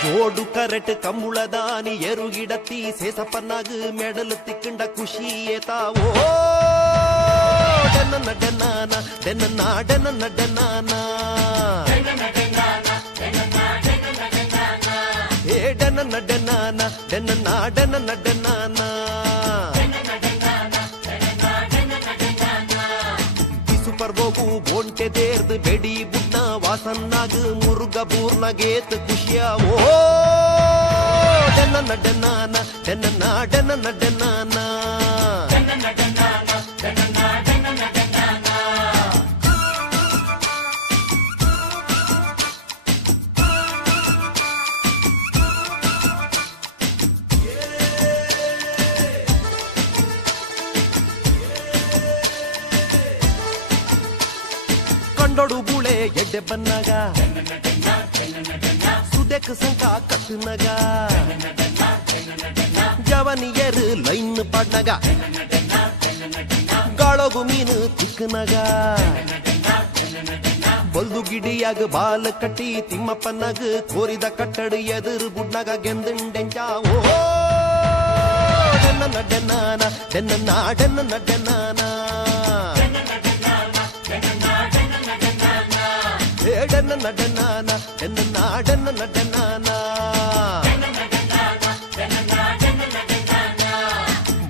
ಜೋಡು correct ಕಂಬುಳದಾನಿ ಎರುಗಿಡತ್ತಿ ಸೇಸಪ್ಪನಾಗ medal ತಿಕ್ಕಂಡ ಖುಷಿ ಏತಾವೋ ಡೆನ್ನ ಡೆನ್ನಾನ ಡೆನ್ನ ಡೆನ್ನ ಡೆನ್ನಾನ ಏ ಡೆನ್ನ ಡೆನ್ನಾನ ಡೆನ್ನ ಡೆನ್ನ ಡೆನ್ನಾನ ಪರ್ಬೋಗು ಬೋಂಟೆ ದೇರ್ದು ಬೆಡಿ ಬುಡ್ನ ವಾಸನ್ನಾಗ ಮುರುಗ ಬೂರ್ನಗೇತ್ ಖುಷಿಯಾವೋ ಡೆನ್ನ ಡೆನ್ನಾನ ಡೆನ್ನ ಡೆನ್ನ ಡೆನ್ನಾನ ಕಂಡೊಡು ಬುಳೆ ಎಡ್ಡೆ ಬನ್ನಗ ಸುದೆಕ್ ಸಂಕ ಕಟ್ಟನಗ ಜವನಿಯರು ಲೈನ್ ಪಡ್ನಗ ಗಾಳೋಗು ಮೀನು ತಿಕ್ಕನಗ ಬಲ್ದು ಗಿಡಿಯಾಗ ಬಾಲ ಕಟ್ಟಿ ತಿಮ್ಮಪ್ಪನಗ ಕೋರಿದ ಕಟ್ಟಡು ಎದುರು ಬುಡ್ನಗ ಗೆಂದಂಡೆಂಚಾವೋ ಡೆನ್ನ ಡೆನ್ನಾನ ಡೆನ್ನ ಡೆನ್ನ ಡೆನ್ನಾನ ಡೆನ್ನ ಡೆನ್ನಾನ ಡೆನ್ನ ಡೆನ್ನ ಡೆನ್ನಾನ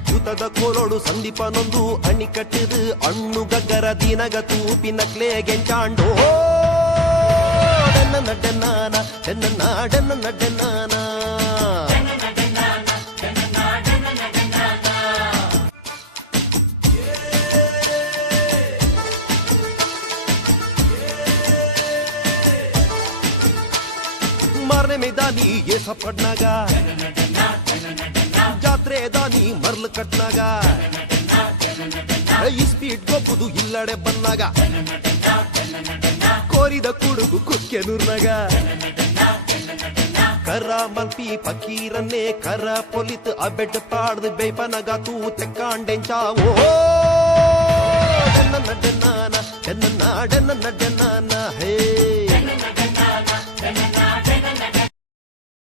ಭೂತದ ಕೋಲೋಡು ಸಂದೀಪನೊಂದು ಅಣಿ ಕಟ್ಟಿದು ಅಣ್ಣು ಗಗ್ಗರ ದಿನಗ ತೂಪಿ ನಕ್ಲೆ ಗೆಂಚಾಂಡೋ ಡೆನ್ನ ಡೆನ್ನಾನ ಡೆನ್ನ ಡೆನ್ನ ಡೆನ್ನಾನ ಮಾರನೇ ಮೈದಾನಿ ಏಸ ಪಡ್ನಾಗ ಜಾತ್ರೆ ದಾನಿ ಮರ್ಲು ಕಟ್ನಾಗ ಈ ಸ್ಪೀಡ್ ಗೊಬ್ಬುದು ಇಲ್ಲಡೆ ಬನ್ನಾಗ ಕೋರಿದ ಕುಡುಗು ಕುಕ್ಕೆನೂರ್ನಾಗ ಕರ ಮಲ್ಪಿ ಪಕೀರನ್ನೇ ಕರ ಪೊಲಿತ್ ಅಬೆಡ್ ಪಾಡ್ದು ಬೇಪನಗ ತೂ ತೆಕ್ಕಾಂಡೆಂಚಾವೋ ಡೆನ್ನ ಡೆನ್ನಾನ ಡೆನ್ನ ಡೆನ್ನ ಡೆನ್ನಾನ ಹೇ